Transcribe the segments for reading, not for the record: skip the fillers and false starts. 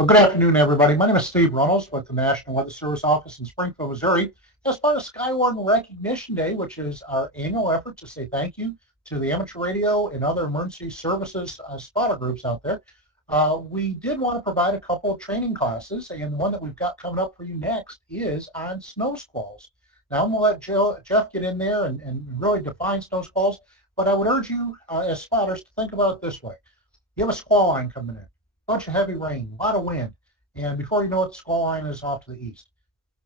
Well, good afternoon, everybody. My name is Steve Runnels with the National Weather Service office in Springfield, Missouri. As part of Skywarn Recognition Day, which is our annual effort to say thank you to the amateur radio and other emergency services spotter groups out there, we did want to provide a couple of training classes, and the one that we've got coming up for you next is on snow squalls. Now, I'm going to let Jeff get in there and really define snow squalls, but I would urge you as spotters to think about it this way. You have a squall line coming in. Bunch of heavy rain, a lot of wind, and before you know it, the squall line is off to the east.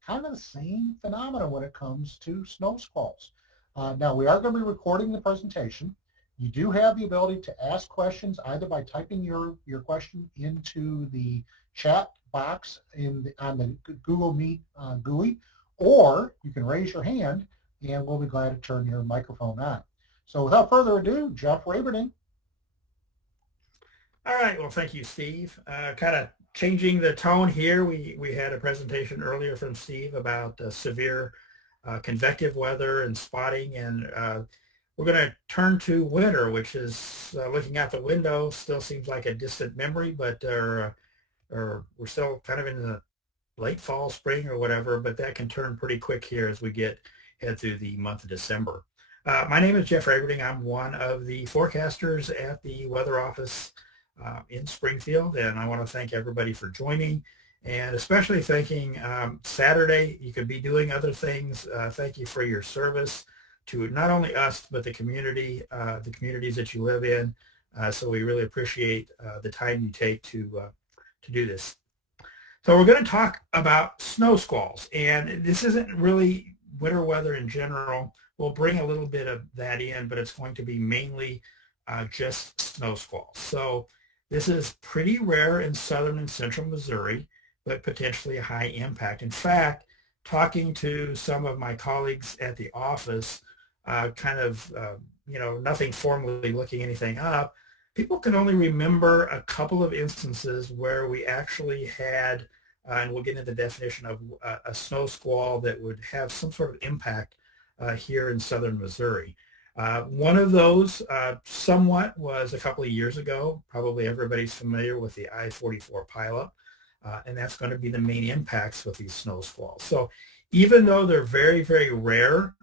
Kind of the same phenomenon when it comes to snow squalls. Now, we are going to be recording the presentation. You do have the ability to ask questions either by typing your question into the chat box on the Google Meet GUI, or you can raise your hand, and we'll be glad to turn your microphone on. So without further ado, Jeff Raberding. All right. Well, thank you, Steve. Kind of changing the tone here. We had a presentation earlier from Steve about severe convective weather and spotting, and we're going to turn to winter, which is looking out the window. Still seems like a distant memory, but we're still kind of in the late fall, spring, or whatever. But that can turn pretty quick here as we head through the month of December. My name is Jeff Raberding. I'm one of the forecasters at the weather office in Springfield, and I want to thank everybody for joining, and especially thanking Saturday. You could be doing other things. Thank you for your service to not only us but the communities that you live in. So we really appreciate the time you take to do this. So we're going to talk about snow squalls, and this isn't really winter weather in general. We'll bring a little bit of that in, but it's going to be mainly just snow squalls. So this is pretty rare in southern and central Missouri, but potentially a high impact. In fact, talking to some of my colleagues at the office, nothing formally looking anything up, people can only remember a couple of instances where we actually had, and we'll get into the definition of a snow squall that would have some sort of impact here in southern Missouri. One of those somewhat was a couple of years ago. Probably everybody's familiar with the I-44 pileup, and that's going to be the main impacts with these snow squalls. So even though they're very, very rare,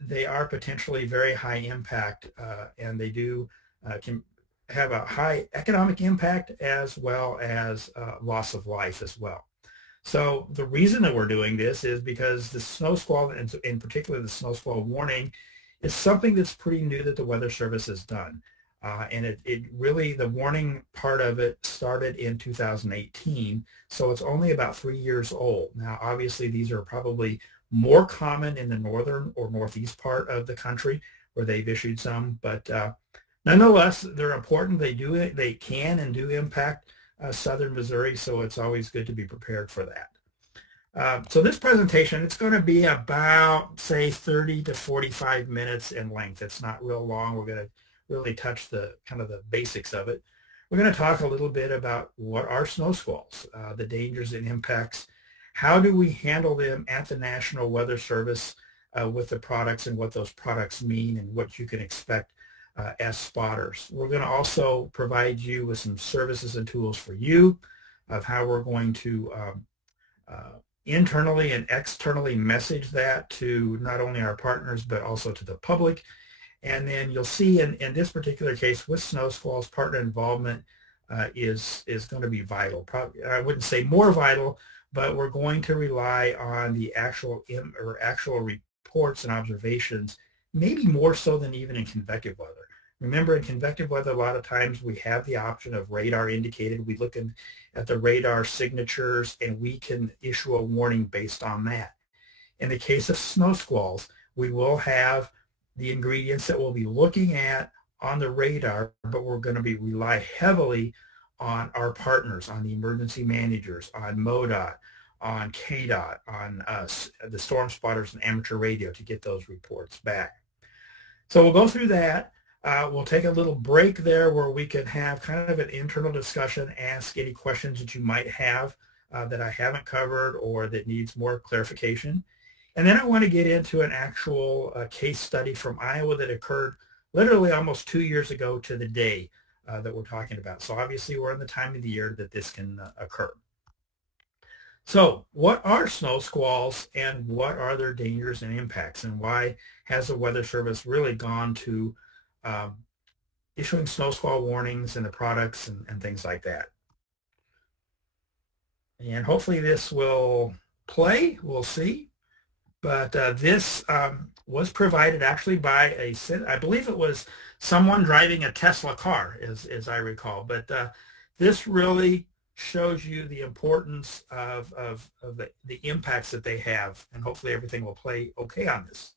they are potentially very high impact, and they can have a high economic impact as well as loss of life as well. So the reason that we're doing this is because the snow squall, and in particular the snow squall warning, is something that's pretty new that the Weather Service has done. And it really, the warning part of it started in 2018, so it's only about 3 years old. Now, obviously, these are probably more common in the northern or northeast part of the country where they've issued some, but nonetheless, they're important. They can and do impact southern Missouri, so it's always good to be prepared for that. So this presentation, it's going to be about, say, 30 to 45 minutes in length. It's not real long. We're going to really touch the kind of the basics of it. We're going to talk a little bit about what are snow squalls, the dangers and impacts. How do we handle them at the National Weather Service with the products and what those products mean and what you can expect as spotters. We're going to also provide you with some services and tools for you of how we're going to internally and externally message that to not only our partners but also to the public. And then you'll see in this particular case with snow squalls, partner involvement is going to be vital. Probably, I wouldn't say more vital, but we're going to rely on the actual reports and observations, maybe more so than even in convective weather. Remember, in convective weather, a lot of times we have the option of radar indicated. We look at the radar signatures, and we can issue a warning based on that. In the case of snow squalls, we will have the ingredients that we'll be looking at on the radar, but we're going to rely heavily on our partners, on the emergency managers, on MoDOT, on KDOT, on the storm spotters and amateur radio to get those reports back. So we'll go through that. We'll take a little break there where we can have kind of an internal discussion, ask any questions that you might have that I haven't covered or that needs more clarification. And then I want to get into an actual case study from Iowa that occurred literally almost 2 years ago to the day that we're talking about. So obviously we're in the time of the year that this can occur. So what are snow squalls and what are their dangers and impacts, and why has the Weather Service really gone to issuing snow squall warnings and the products and things like that? And hopefully this will play, we'll see. But this was provided actually by I believe it was someone driving a Tesla car, as I recall. But this really shows you the importance of the impacts that they have, and hopefully everything will play okay on this.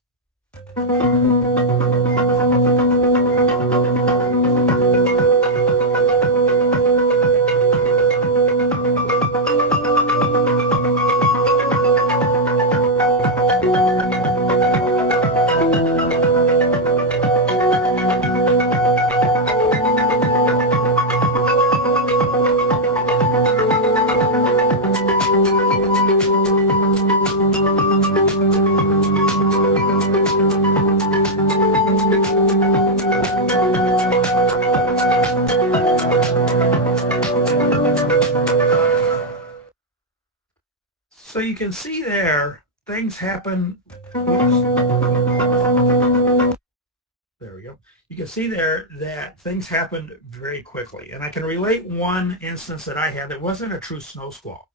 So you can see there, things happen. Oops. There we go. You can see there that things happened very quickly. And I can relate one instance that I had that wasn't a true snow squall.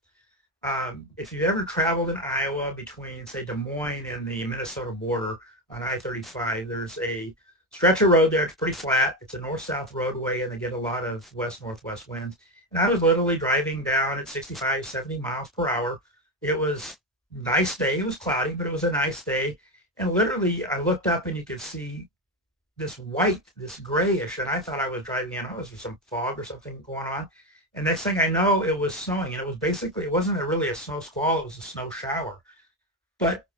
If you've ever traveled in Iowa between, say, Des Moines and the Minnesota border on I-35, there's a stretch of road there. It's pretty flat. It's a north-south roadway, and they get a lot of west-northwest winds. And I was literally driving down at 65, 70 miles per hour. It was a nice day. It was cloudy, but it was a nice day. And literally, I looked up and you could see this white, this grayish, and I thought I was driving in. Oh, was there some fog or something going on? And next thing I know, it was snowing. And it was basically, it wasn't really a snow squall. It was a snow shower. But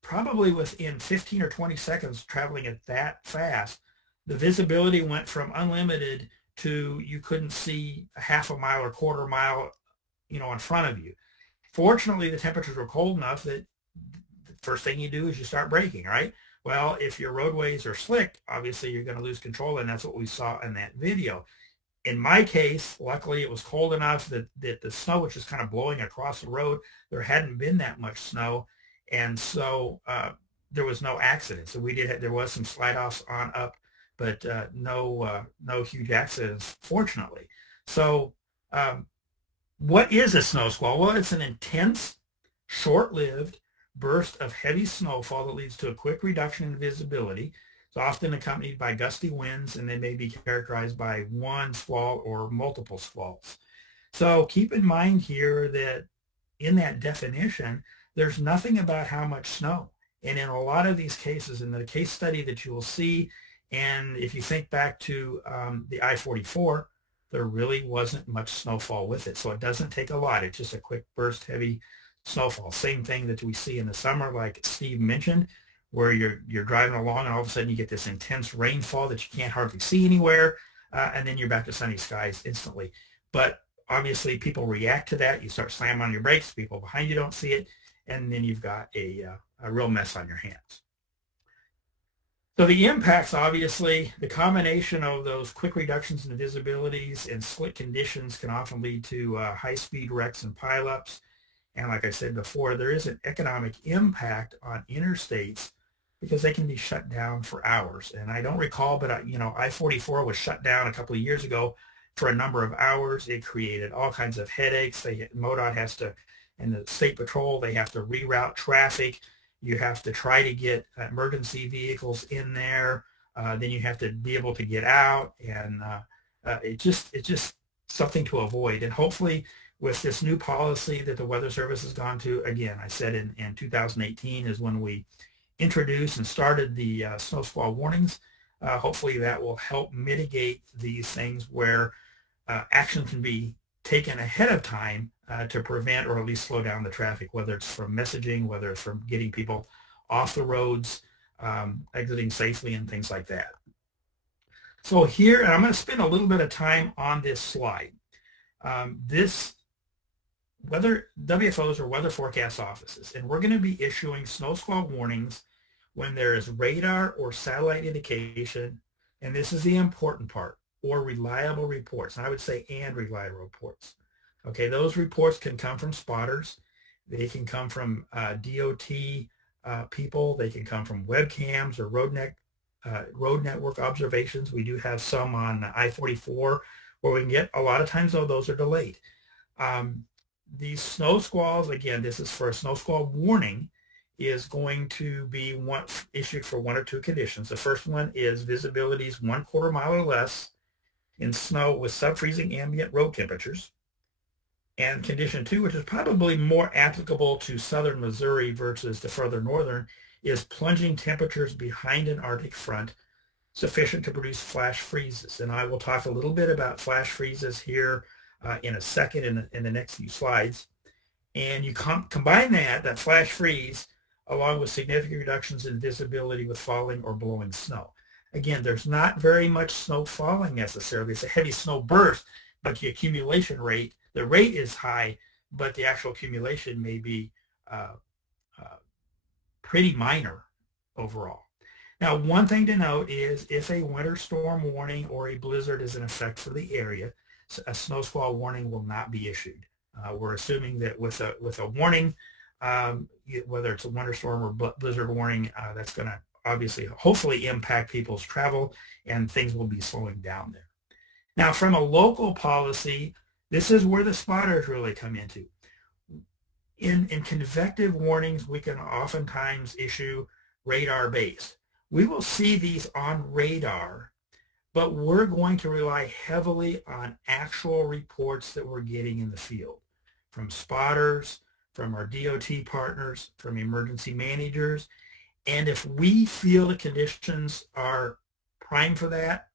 probably within 15 or 20 seconds, traveling at that fast, the visibility went from unlimited to you couldn't see a half a mile or quarter mile, in front of you. Fortunately, the temperatures were cold enough that the first thing you do is you start braking, right? Well, if your roadways are slick, obviously you're going to lose control, and that's what we saw in that video. In my case, luckily it was cold enough that the snow was just kind of blowing across the road. There hadn't been that much snow, and so there was no accident. So there was some slide-offs on up, but no huge accidents, fortunately. So what is a snow squall? Well, it's an intense, short-lived burst of heavy snowfall that leads to a quick reduction in visibility. It's often accompanied by gusty winds, and they may be characterized by one squall or multiple squalls. So keep in mind here that in that definition, there's nothing about how much snow. And in a lot of these cases, in the case study that you will see, and if you think back to the I-44, there really wasn't much snowfall with it. So it doesn't take a lot. It's just a quick burst, heavy snowfall. Same thing that we see in the summer, like Steve mentioned, where you're driving along and all of a sudden you get this intense rainfall that you can't hardly see anywhere, and then you're back to sunny skies instantly. But obviously people react to that. You start slamming on your brakes, people behind you don't see it, and then you've got a real mess on your hands. So the impacts, obviously, the combination of those quick reductions in visibilities and slick conditions can often lead to high-speed wrecks and pileups. And like I said before, there is an economic impact on interstates because they can be shut down for hours. And I don't recall, but I-44 was shut down a couple of years ago for a number of hours. It created all kinds of headaches. MoDOT has to, and the State Patrol, they have to reroute traffic. You have to try to get emergency vehicles in there. Then you have to be able to get out, and it's just something to avoid. And hopefully, with this new policy that the Weather Service has gone to, again, I said in 2018 is when we introduced and started the snow squall warnings. Hopefully, that will help mitigate these things where action can be taken ahead of time to prevent or at least slow down the traffic, whether it's from messaging, whether it's from getting people off the roads, exiting safely, and things like that. So here, and I'm going to spend a little bit of time on this slide. This weather WFOs or weather forecast offices, and we're going to be issuing snow squall warnings when there is radar or satellite indication, and this is the important part. or reliable reports. And I would say and reliable reports. Okay, those reports can come from spotters. They can come from DOT people. They can come from webcams or road network observations. We do have some on I-44 where we can get, a lot of times though, those are delayed. These snow squalls, again, this is for a snow squall warning, is going to be issued for one or two conditions. The first one is visibility is 1/4 mile or less in snow with sub-freezing ambient road temperatures. And condition 2, which is probably more applicable to southern Missouri versus the further northern, is plunging temperatures behind an Arctic front sufficient to produce flash freezes. And I will talk a little bit about flash freezes here in a second in the next few slides. And you combine that flash freeze along with significant reductions in visibility with falling or blowing snow. Again, there's not very much snow falling necessarily. It's a heavy snow burst, but the accumulation rate, the rate is high, but the actual accumulation may be pretty minor overall. Now, one thing to note is if a winter storm warning or a blizzard is in effect for the area, a snow squall warning will not be issued. We're assuming that with a warning, whether it's a winter storm or blizzard warning, that's going to obviously, hopefully impact people's travel and things will be slowing down there. Now, from a local policy, this is where the spotters really come into. In convective warnings, we can oftentimes issue radar-based. We will see these on radar, but we're going to rely heavily on actual reports that we're getting in the field from spotters, from our DOT partners, from emergency managers. And if we feel the conditions are prime for that,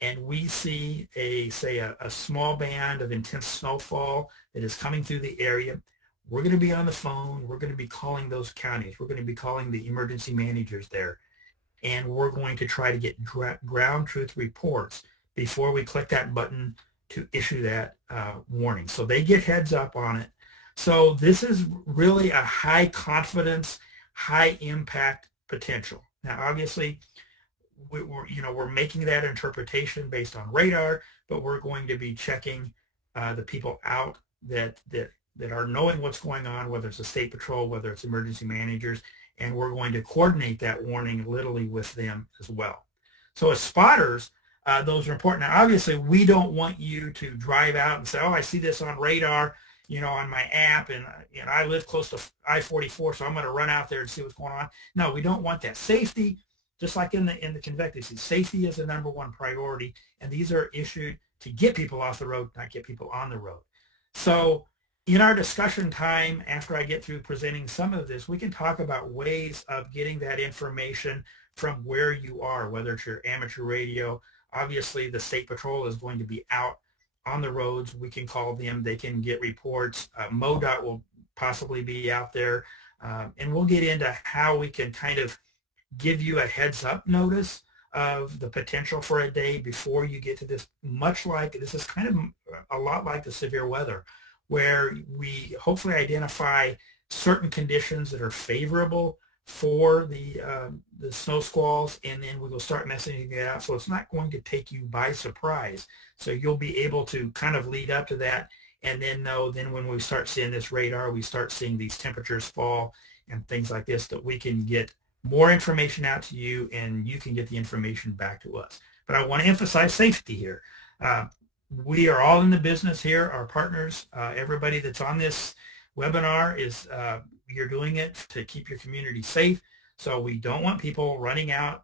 and we see say a small band of intense snowfall that is coming through the area, we're going to be on the phone. We're going to be calling those counties. We're going to be calling the emergency managers there. And we're going to try to get ground truth reports before we click that button to issue that warning. So they get heads up on it. So this is really a high confidence, high impact potential. Now, obviously, we're making that interpretation based on radar, but we're going to be checking the people out that are knowing what's going on, whether it's a state patrol, whether it's emergency managers, and we're going to coordinate that warning literally with them as well. So as spotters, those are important. Now, obviously, we don't want you to drive out and say, oh, I see this on radar, on my app, and I live close to I-44, so I'm going to run out there and see what's going on. No, we don't want that. Safety, just like in the convective, safety is the #1 priority, and these are issued to get people off the road, not get people on the road. So in our discussion time, after I get through presenting some of this, we can talk about ways of getting that information from where you are, whether it's your amateur radio. Obviously, the State Patrol is going to be out on the roads. We can call them. They can get reports. MoDOT will possibly be out there. And we'll get into how we can kind of give you a heads up notice of the potential for a day before you get to this, much like this is kind of a lot like the severe weather, where we hopefully identify certain conditions that are favorable for the snow squalls, and then we will start messaging it out. So it's not going to take you by surprise. So you'll be able to kind of lead up to that and then know then when we start seeing this radar, we start seeing these temperatures fall and things like this, that we can get more information out to you and you can get the information back to us. But I want to emphasize safety here. We are all in the business here. Our partners, everybody that's on this webinar is you're doing it to keep your community safe. So we don't want people running out,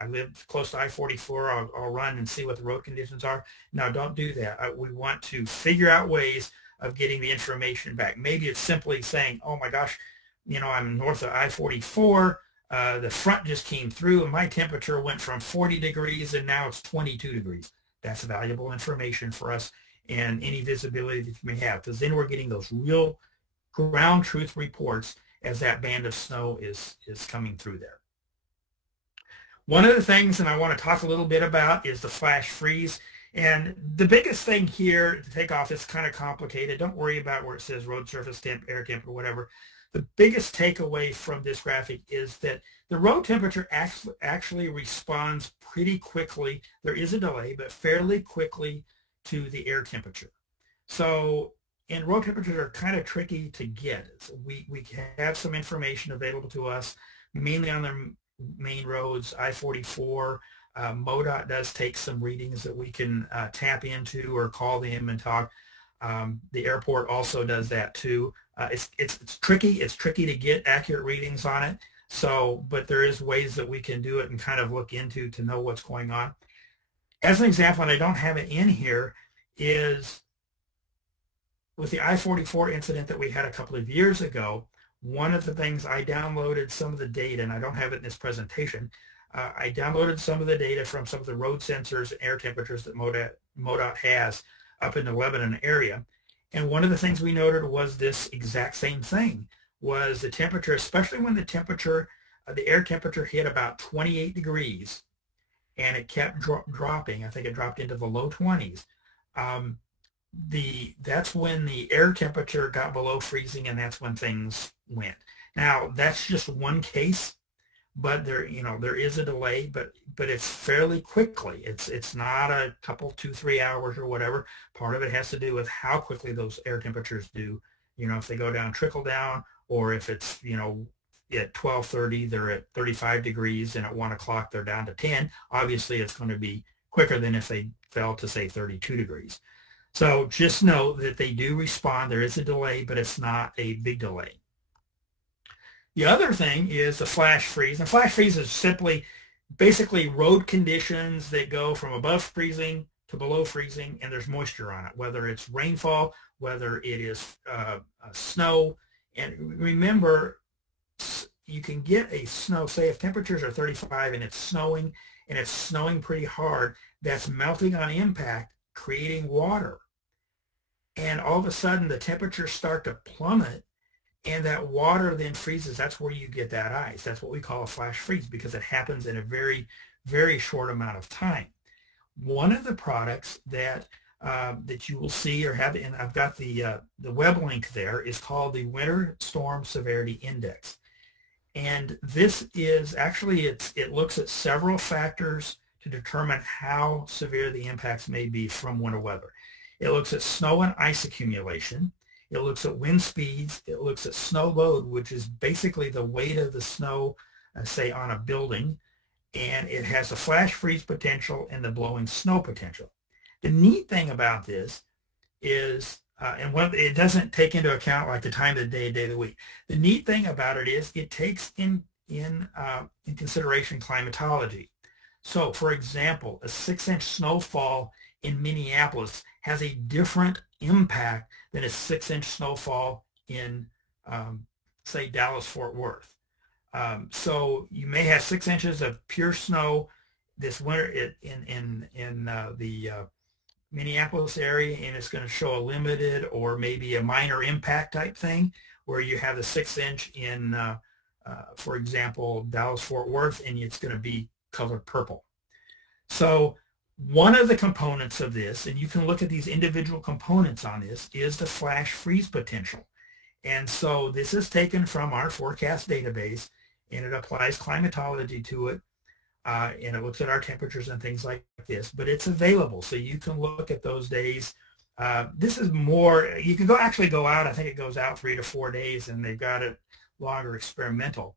I live close to I-44, I'll run and see what the road conditions are. No, don't do that. We want to figure out ways of getting the information back. Maybe it's simply saying, oh my gosh, I'm north of I-44, the front just came through and my temperature went from 40 degrees and now it's 22 degrees. That's valuable information for us and any visibility that you may have, because then we're getting those real ground truth reports as that band of snow is coming through there. One of the things, and I want to talk a little bit about, is the flash freeze. And the biggest thing here to take off, it's kind of complicated. Don't worry about where it says road surface temp, air temp, or whatever. the biggest takeaway from this graphic is that the road temperature actually responds pretty quickly. There is a delay, but fairly quickly to the air temperature. So, and road temperatures are kind of tricky to get. So we have some information available to us, mainly on the main roads, I-44. MoDOT does take some readings that we can tap into or call them and talk. The airport also does that too. It's tricky. It's tricky to get accurate readings on it. So, but there is ways that we can do it and kind of look into to know what's going on. As an example, and I don't have it in here, is with the I-44 incident that we had a couple of years ago. One of the things, I downloaded some of the data, and I don't have it in this presentation. I downloaded some of the data from some of the road sensors and air temperatures that MoDOT has up in the Lebanon area. And one of the things we noted was this exact same thing, was the temperature, especially when the temperature, the air temperature hit about 28 degrees and it kept dropping. I think it dropped into the low 20s. That's when the air temperature got below freezing, and that's when things went. Now, that's just one case, but there is a delay, but it's fairly quickly. It's not a couple, 2-3 hours or whatever. Part of it has to do with how quickly those air temperatures do. If they go down, trickle down, or if it's at 12:30 they're at 35 degrees, and at 1 o'clock they're down to 10. Obviously, it's going to be quicker than if they fell to, say, 32 degrees. So just know that they do respond. There is a delay, but it's not a big delay. The other thing is the flash freeze. And flash freeze is simply basically road conditions that go from above freezing to below freezing, and there's moisture on it, whether it's rainfall, whether it is snow. And remember, you can get a snow, say if temperatures are 35 and it's snowing pretty hard, that's melting on impact, creating water. And all of a sudden the temperatures start to plummet, and that water then freezes. That's where you get that ice. That's what we call a flash freeze, because it happens in a very, very short amount of time. One of the products that you will see or have, and I've got the web link there, is called the Winter Storm Severity Index. And this is actually, it looks at several factors to determine how severe the impacts may be from winter weather. It looks at snow and ice accumulation. It looks at wind speeds. It looks at snow load, which is basically the weight of the snow, say, on a building. And it has a flash freeze potential and the blowing snow potential. The neat thing about this is, it doesn't take into account like the time of the day of the week. The neat thing about it is it takes in consideration climatology. So, for example, a 6-inch snowfall in Minneapolis has a different impact than a 6-inch snowfall in, say, Dallas-Fort Worth. So you may have 6 inches of pure snow this winter in the Minneapolis area, and it's going to show a limited or maybe a minor impact type thing, where you have the 6-inch in, for example, Dallas-Fort Worth, and it's going to be colored purple. So one of the components of this, and you can look at these individual components on this, is the flash freeze potential. And so this is taken from our forecast database, and it applies climatology to it, and it looks at our temperatures and things like this, but it's available, so you can look at those days. This is more, you can actually go out, I think it goes out 3 to 4 days, and they've got it longer experimental.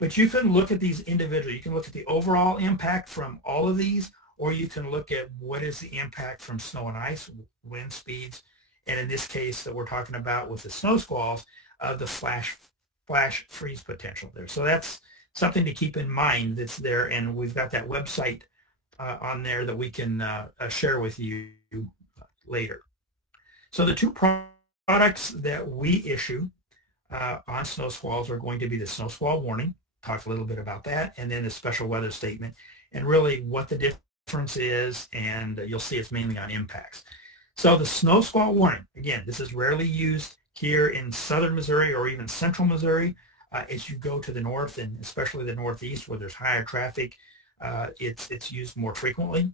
But you can look at these individually. You can look at the overall impact from all of these, or you can look at what is the impact from snow and ice, wind speeds, and in this case that we're talking about with the snow squalls, the flash freeze potential there. So that's something to keep in mind that's there, and we've got that website on there that we can share with you later. So the two products that we issue on snow squalls are going to be the snow squall warning, talk a little bit about that, and then the special weather statement, and really what the difference is, and you'll see it's mainly on impacts. So the snow squall warning, again, this is rarely used here in southern Missouri or even central Missouri. As you go to the north, and especially the northeast where there's higher traffic, it's used more frequently.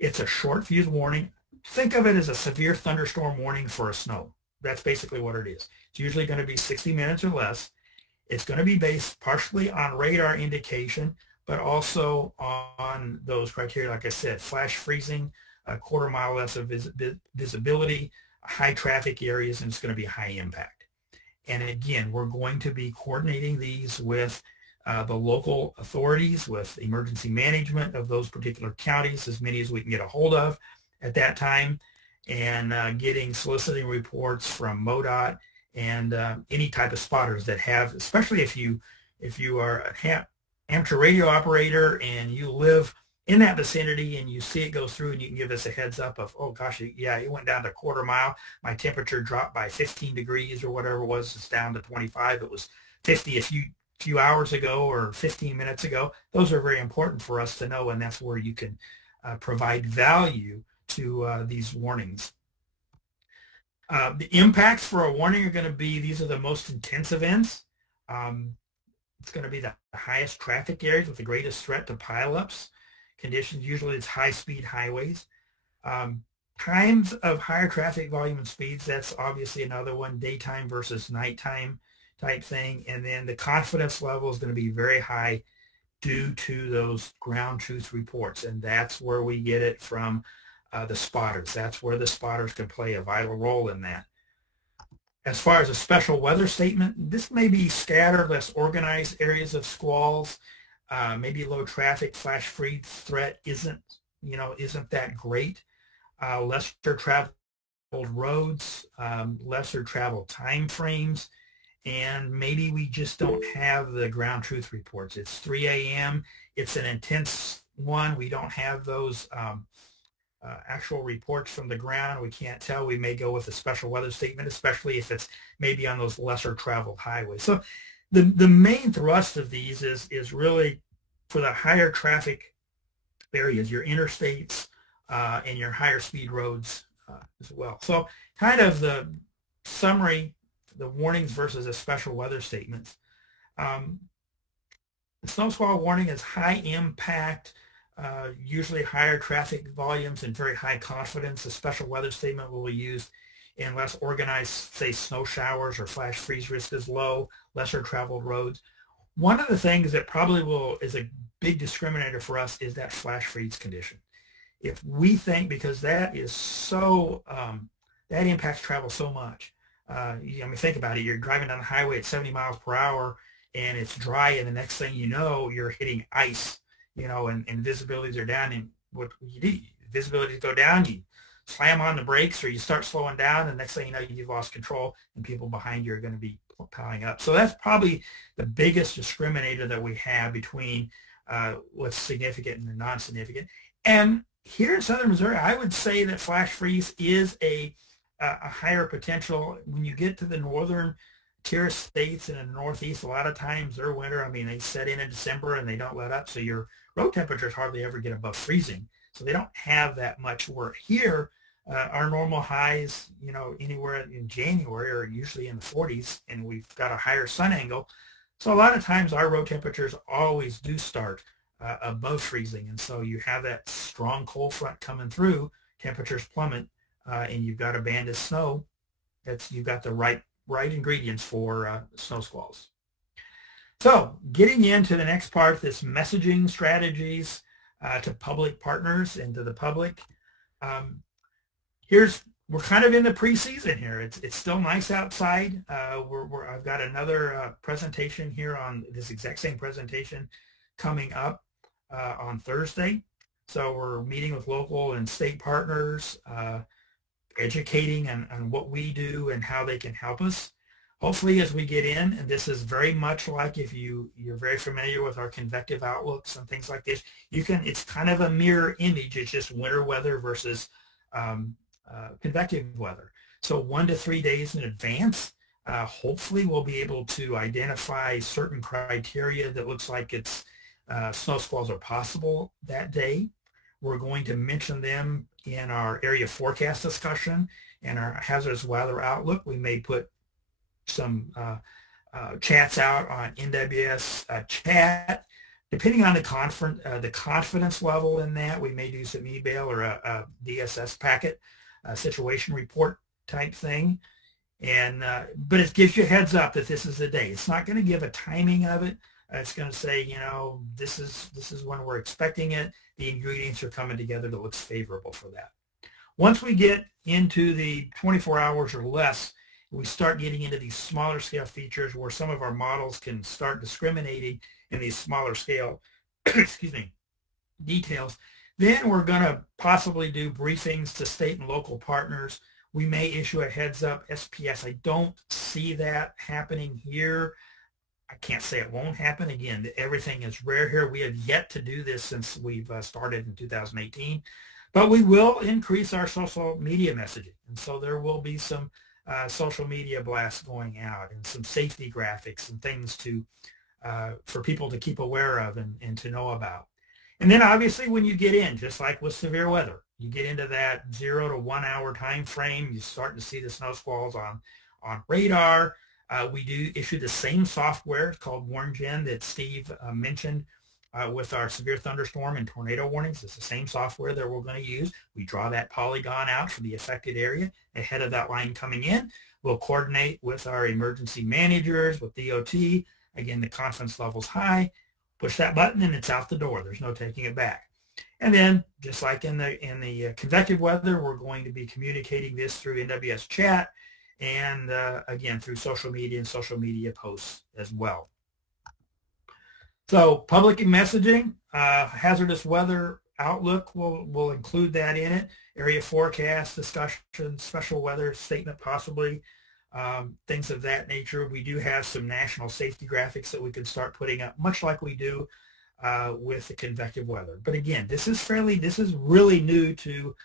It's a short fuse warning. Think of it as a severe thunderstorm warning for a snow. that's basically what it is. It's usually going to be 60 minutes or less. It's going to be based partially on radar indication, but also on those criteria, like I said, flash freezing, a quarter mile less of visibility, high traffic areas, and it's going to be high impact. And again, we're going to be coordinating these with the local authorities, with emergency management of those particular counties, as many as we can get a hold of at that time, and soliciting reports from MoDOT and any type of spotters that have, especially if you are an amateur radio operator and you live in that vicinity and you see it go through, and you can give us a heads up of, oh gosh, yeah, it went down to a quarter mile. My temperature dropped by 15 degrees or whatever it was. It's down to 25. It was 50 a few hours ago or 15 minutes ago. Those are very important for us to know, and that's where you can provide value to these warnings. The impacts for a warning are going to be, these are the most intense events. It's going to be the highest traffic areas with the greatest threat to pileups conditions. Usually it's high-speed highways. Times of higher traffic volume and speeds, that's obviously another one, daytime versus nighttime type thing. And then the confidence level is going to be very high due to those ground truth reports. And that's where we get it from the spotters. That's where the spotters can play a vital role in that. As far as a special weather statement, this may be scattered, less organized areas of squalls. Maybe low traffic, flash freeze threat isn't that great. Lesser traveled roads, lesser travel time frames, and maybe we just don't have the ground truth reports. It's 3 a.m. It's an intense one. We don't have those actual reports from the ground. We can't tell. We may go with a special weather statement, especially if it's maybe on those lesser traveled highways. So the main thrust of these is really for the higher traffic areas, your interstates and your higher speed roads as well. So kind of the summary, the warnings versus a special weather statements. The snow squall warning is high impact, usually higher traffic volumes and very high confidence. The special weather statement will be used in less organized, say, snow showers or flash freeze risk is low, lesser traveled roads. One of the things that probably is a big discriminator for us is that flash freeze condition. If we think, because that is so, that impacts travel so much. Think about it. You're driving down the highway at 70 miles per hour and it's dry, and the next thing you know, you're hitting ice, and visibilities are down, and what you do, visibilities go down, you slam on the brakes or you start slowing down, and the next thing you know, you've lost control and people behind you are going to be piling up. So that's probably the biggest discriminator that we have between what's significant and non-significant. And here in southern Missouri, I would say that flash freeze is a higher potential. When you get to the northern tier states and in the Northeast, a lot of times their winter, they set in December and they don't let up, so your road temperatures hardly ever get above freezing. So they don't have that much work. Here, our normal highs, anywhere in January are usually in the 40s, and we've got a higher sun angle. So a lot of times our road temperatures always do start above freezing, and so you have that strong cold front coming through, temperatures plummet, and you've got a band of snow. You've got the right ingredients for snow squalls. So getting into the next part, this messaging strategies to public partners and to the public. We're kind of in the preseason here. It's still nice outside. I've got another presentation here on this exact same presentation coming up on Thursday. So we're meeting with local and state partners, educating on what we do and how they can help us. Hopefully, as we get in, and this is very much like if you're very familiar with our convective outlooks and things like this, it's kind of a mirror image. It's just winter weather versus convective weather. So 1 to 3 days in advance, hopefully we'll be able to identify certain criteria that looks like snow squalls are possible that day. We're going to mention them in our area forecast discussion and our hazardous weather outlook. We may put some chats out on NWS chat. Depending on the confidence level in that, we may do some email or a DSS packet, a situation report type thing. And but it gives you a heads up that this is the day. It's not going to give a timing of it. It's going to say, you know, this is when we're expecting it. The ingredients are coming together that looks favorable for that. Once we get into the 24 hours or less, we start getting into these smaller scale features where some of our models can start discriminating in these smaller scale excuse me, details. Then we're going to possibly do briefings to state and local partners. We may issue a heads up SPS. I don't see that happening here. I can't say it won't happen. Again, everything is rare here. We have yet to do this since we've started in 2018. But we will increase our social media messaging. And so there will be some social media blasts going out and some safety graphics and things to for people to keep aware of and to know about. And then obviously when you get in, just like with severe weather, you get into that 0 to 1 hour time frame, you start to see the snow squalls on radar. We do issue the same software called WarnGen that Steve mentioned with our severe thunderstorm and tornado warnings. It's the same software that we're going to use. We draw that polygon out for the affected area ahead of that line coming in. We'll coordinate with our emergency managers, with DOT. Again, the confidence level's high. Push that button and it's out the door. There's no taking it back. And then, just like in the convective weather, we're going to be communicating this through NWS chat and, again, through social media and social media posts as well. So public messaging, hazardous weather outlook will include that in it. Area forecast, discussion, special weather statement possibly, things of that nature. We do have some national safety graphics that we can start putting up, much like we do with the convective weather. But again, this is really new to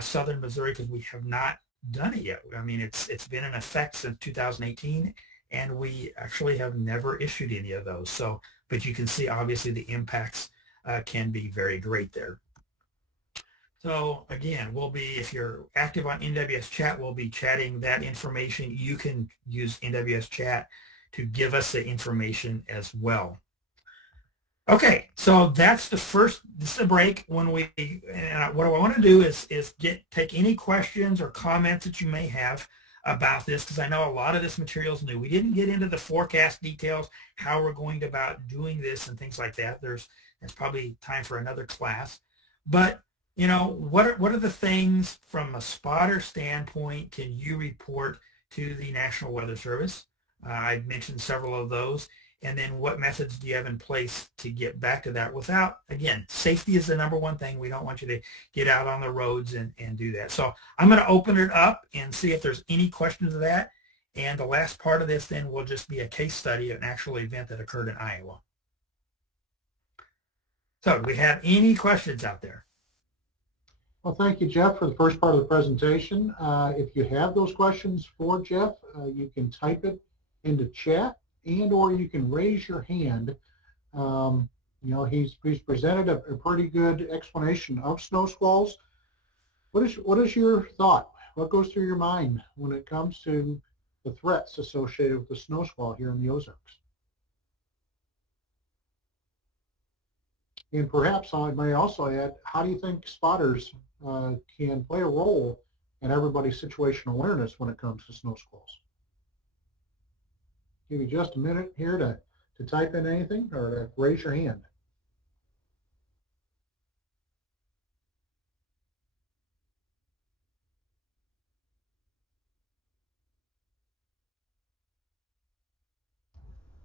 southern Missouri because we have not done it yet. I mean, it's been in effect since 2018, and we actually have never issued any of those. So, but you can see obviously the impacts can be very great there. So again, if you're active on NWS chat, we'll be chatting that information. You can use NWS chat to give us the information as well. Okay, so that's the first, this is a break when and what I want to do is take any questions or comments that you may have about this, because I know a lot of this material is new. We didn't get into the forecast details, how we're going about doing this and things like that. There's probably time for another class. But, you know, what are the things from a spotter standpoint can you report to the National Weather Service? I've mentioned several of those. And then what methods do you have in place to get back to that without, again, safety is the number one thing. We don't want you to get out on the roads and do that. So I'm going to open it up and see if there's any questions of that. And the last part of this then will just be a case study of an actual event that occurred in Iowa. So do we have any questions out there? Well, thank you, Jeff, for the first part of the presentation. If you have those questions for Jeff, you can type it into chat, and or you can raise your hand. You know, he's presented a pretty good explanation of snow squalls. What is your thought? What goes through your mind when it comes to the threats associated with the snow squall here in the Ozarks? And perhaps I may also add, how do you think spotters can play a role in everybody's situational awareness when it comes to snow squalls? Give you just a minute here to type in anything or to raise your hand.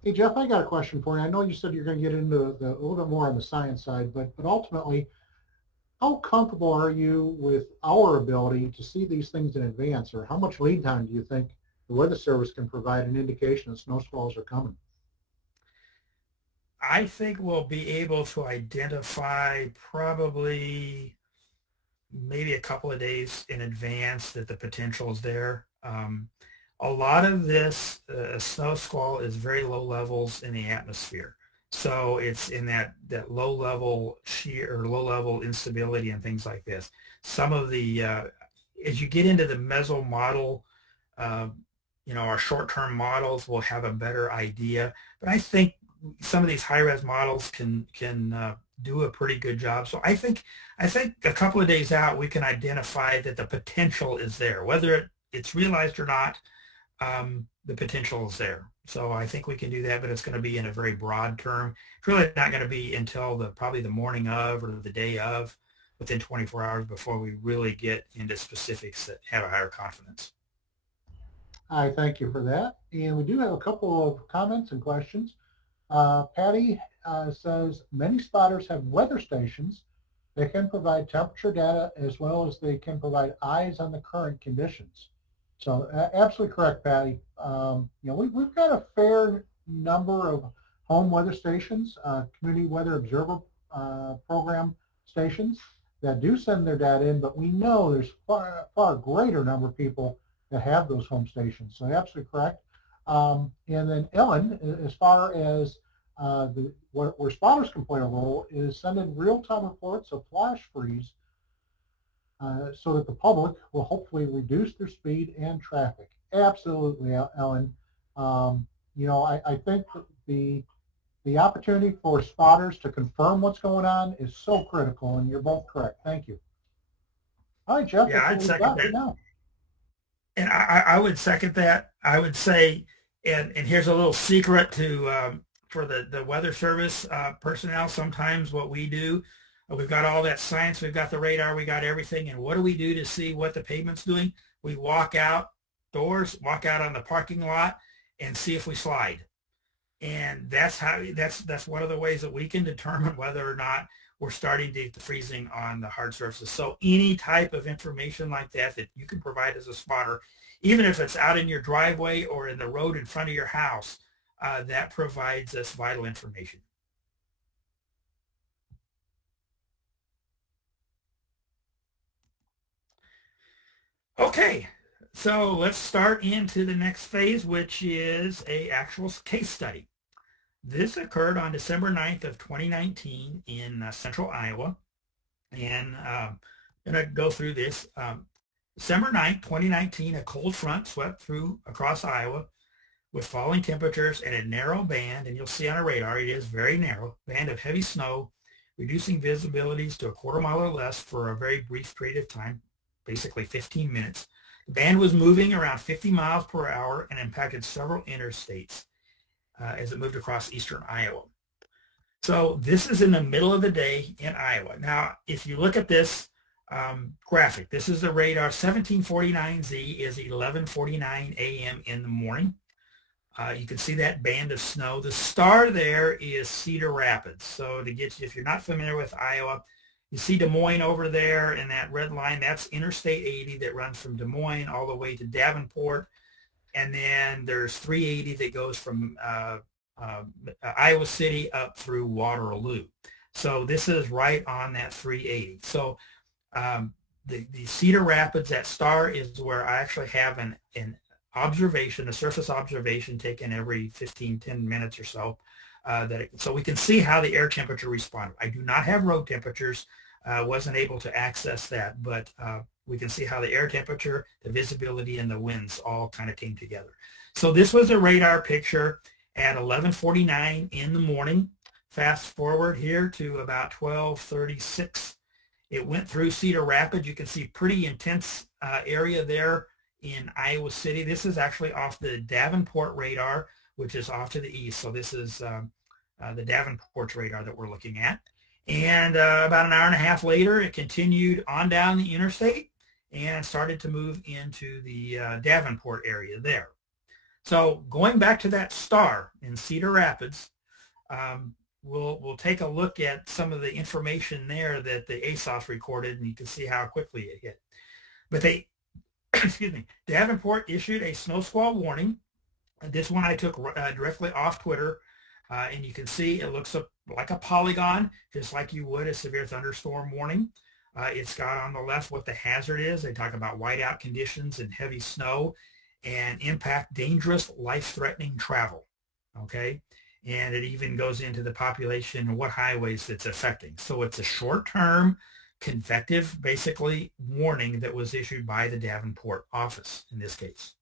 Hey, Jeff, I got a question for you. I know you said you're going to get into a little bit more on the science side, but ultimately, how comfortable are you with our ability to see these things in advance, or how much lead time do you think the Weather Service can provide an indication that snow squalls are coming? I think we'll be able to identify probably maybe a couple of days in advance that the potential is there. A lot of this snow squall is very low levels in the atmosphere. So it's in that low level shear or low level instability and things like this. Some of the, as you get into the meso model, you know, our short-term models will have a better idea. But I think some of these high-res models can do a pretty good job. So I think a couple of days out we can identify that the potential is there. Whether it's realized or not, the potential is there. So I think we can do that, but it's going to be in a very broad term. It's really not going to be until probably the morning of or the day of, within 24 hours before we really get into specifics that have a higher confidence. I thank you for that. And we do have a couple of comments and questions. Patty says, many spotters have weather stations. They can provide temperature data as well as they can provide eyes on the current conditions. So absolutely correct, Patty. We've got a fair number of home weather stations, community weather observer program stations that do send their data in, but we know there's far greater number of people that have those home stations. So absolutely correct. And then Ellen, as far as where spotters can play a role is sending real-time reports of flash freeze so that the public will hopefully reduce their speed and traffic. Absolutely, Ellen. I think the opportunity for spotters to confirm what's going on is so critical, and you're both correct. Thank you. All right, Jeff, Yeah, I'd second that. Right now. And I would second that. I would say, and here's a little secret to for the Weather Service personnel. Sometimes what we do, we've got all that science, we've got the radar, we got everything, and what do we do to see what the pavement's doing? We walk outdoors, walk out on the parking lot, and see if we slide. And that's one of the ways that we can determine whether or not we're starting to get the freezing on the hard surfaces. So any type of information like that you can provide as a spotter, even if it's out in your driveway or in the road in front of your house, that provides us vital information. Okay, so let's start into the next phase, which is an actual case study. This occurred on December 9th of 2019 in central Iowa. And I'm going to go through this. December 9th, 2019, a cold front swept across Iowa with falling temperatures and a narrow band, and you'll see on a radar, it is very narrow, band of heavy snow, reducing visibilities to a quarter mile or less for a very brief period of time, basically 15 minutes. The band was moving around 50 miles per hour and impacted several interstates as it moved across eastern Iowa. So this is in the middle of the day in Iowa. Now, if you look at this graphic, this is the radar. 1749Z is 11:49 a.m. in the morning. You can see that band of snow. The star there is Cedar Rapids. So to get you, if you're not familiar with Iowa, you see Des Moines over there in that red line. That's Interstate 80 that runs from Des Moines all the way to Davenport. And then there's 380 that goes from Iowa City up through Waterloo. So this is right on that 380. So the Cedar Rapids, that star is where I actually have an observation, a surface observation taken every 10 minutes or so. So we can see how the air temperature responded. I do not have road temperatures, wasn't able to access that, but we can see how the air temperature, the visibility, and the winds all kind of came together. So this was a radar picture at 11:49 in the morning. Fast forward here to about 12:36. It went through Cedar Rapids. You can see pretty intense area there in Iowa City. This is actually off the Davenport radar, which is off to the east. So this is the Davenport radar that we're looking at. And about an hour and a half later, it continued on down the interstate and started to move into the Davenport area there. So going back to that star in Cedar Rapids, we'll take a look at some of the information there that the ASOS recorded, and you can see how quickly it hit. But excuse me, Davenport issued a snow squall warning. This one I took directly off Twitter, and you can see it looks like a polygon, just like you would a severe thunderstorm warning. It's got on the left what the hazard is. They talk about whiteout conditions and heavy snow and impact dangerous, life-threatening travel, okay? And it even goes into the population and what highways it's affecting. So it's a short-term, convective, basically, warning that was issued by the Davenport office in this case.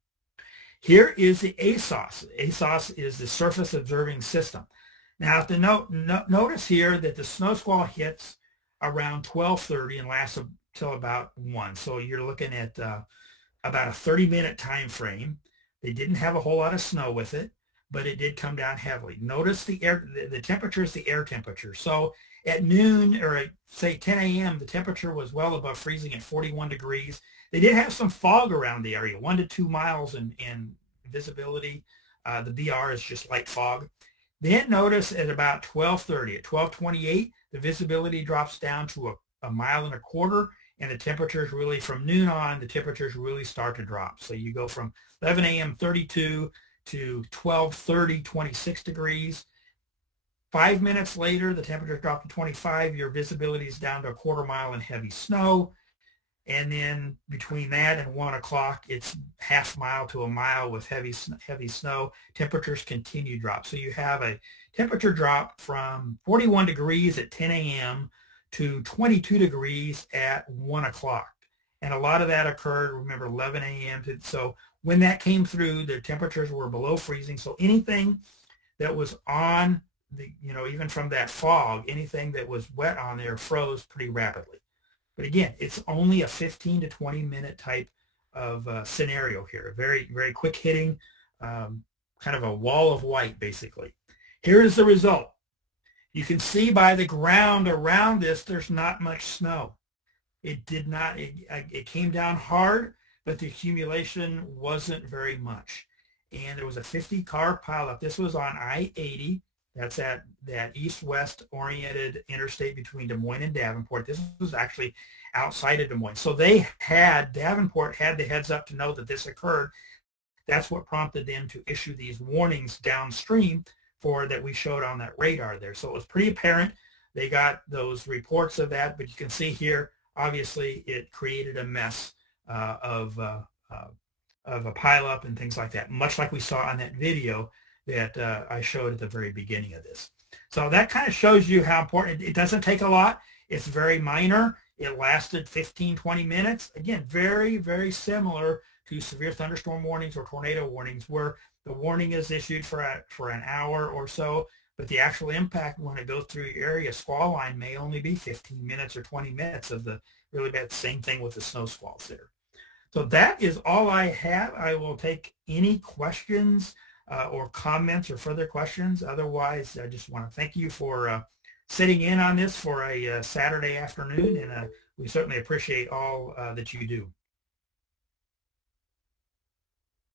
Here is the ASOS. ASOS is the Surface Observing System. Now, notice here that the snow squall hits around 12:30 and lasts until about 1. So you're looking at about a 30-minute time frame. They didn't have a whole lot of snow with it, but it did come down heavily. Notice the temperature is the air temperature. So at noon, or at, say 10 a.m., the temperature was well above freezing at 41 degrees. They did have some fog around the area, 1 to 2 miles in visibility. The BR is just light fog. Then notice at about 12:30, at 12:28, the visibility drops down to a mile and a quarter, and the temperatures really, from noon on, the temperatures really start to drop. So you go from 11 a.m. 32 to 12:30, 26 degrees. 5 minutes later, the temperatures drop to 25. Your visibility is down to a quarter mile in heavy snow. And then between that and 1 o'clock, it's half mile to a mile with heavy snow. Temperatures continue to drop. So you have a temperature drop from 41 degrees at 10 a.m. to 22 degrees at 1 o'clock. And a lot of that occurred, remember, 11 a.m. So when that came through, the temperatures were below freezing. So anything that was on the, even from that fog, anything that was wet on there froze pretty rapidly. But again, it's only a 15 to 20 minute type of scenario here. Very, very quick hitting, kind of a wall of white, basically. Here is the result. You can see by the ground around this, there's not much snow. It did not, it came down hard, but the accumulation wasn't very much. And there was a 50-car pileup. This was on I-80. That's that east-west oriented interstate between Des Moines and Davenport. This was actually outside of Des Moines. So Davenport had the heads up to know that this occurred. That's what prompted them to issue these warnings downstream that we showed on that radar there. So it was pretty apparent. They got those reports of that, but you can see here, obviously, it created a mess of a pileup and things like that, much like we saw on that video that I showed at the very beginning of this. So that kind of shows you how important. It doesn't take a lot. It's very minor. It lasted 15, 20 minutes. Again, very, very similar to severe thunderstorm warnings or tornado warnings, where the warning is issued for an hour or so, but the actual impact when it goes through your area, squall line, may only be 15 minutes or 20 minutes of the really bad. Same thing with the snow squalls there. So that is all I have. I will take any questions or comments or further questions. Otherwise, I just want to thank you for sitting in on this for a Saturday afternoon, and we certainly appreciate all that you do.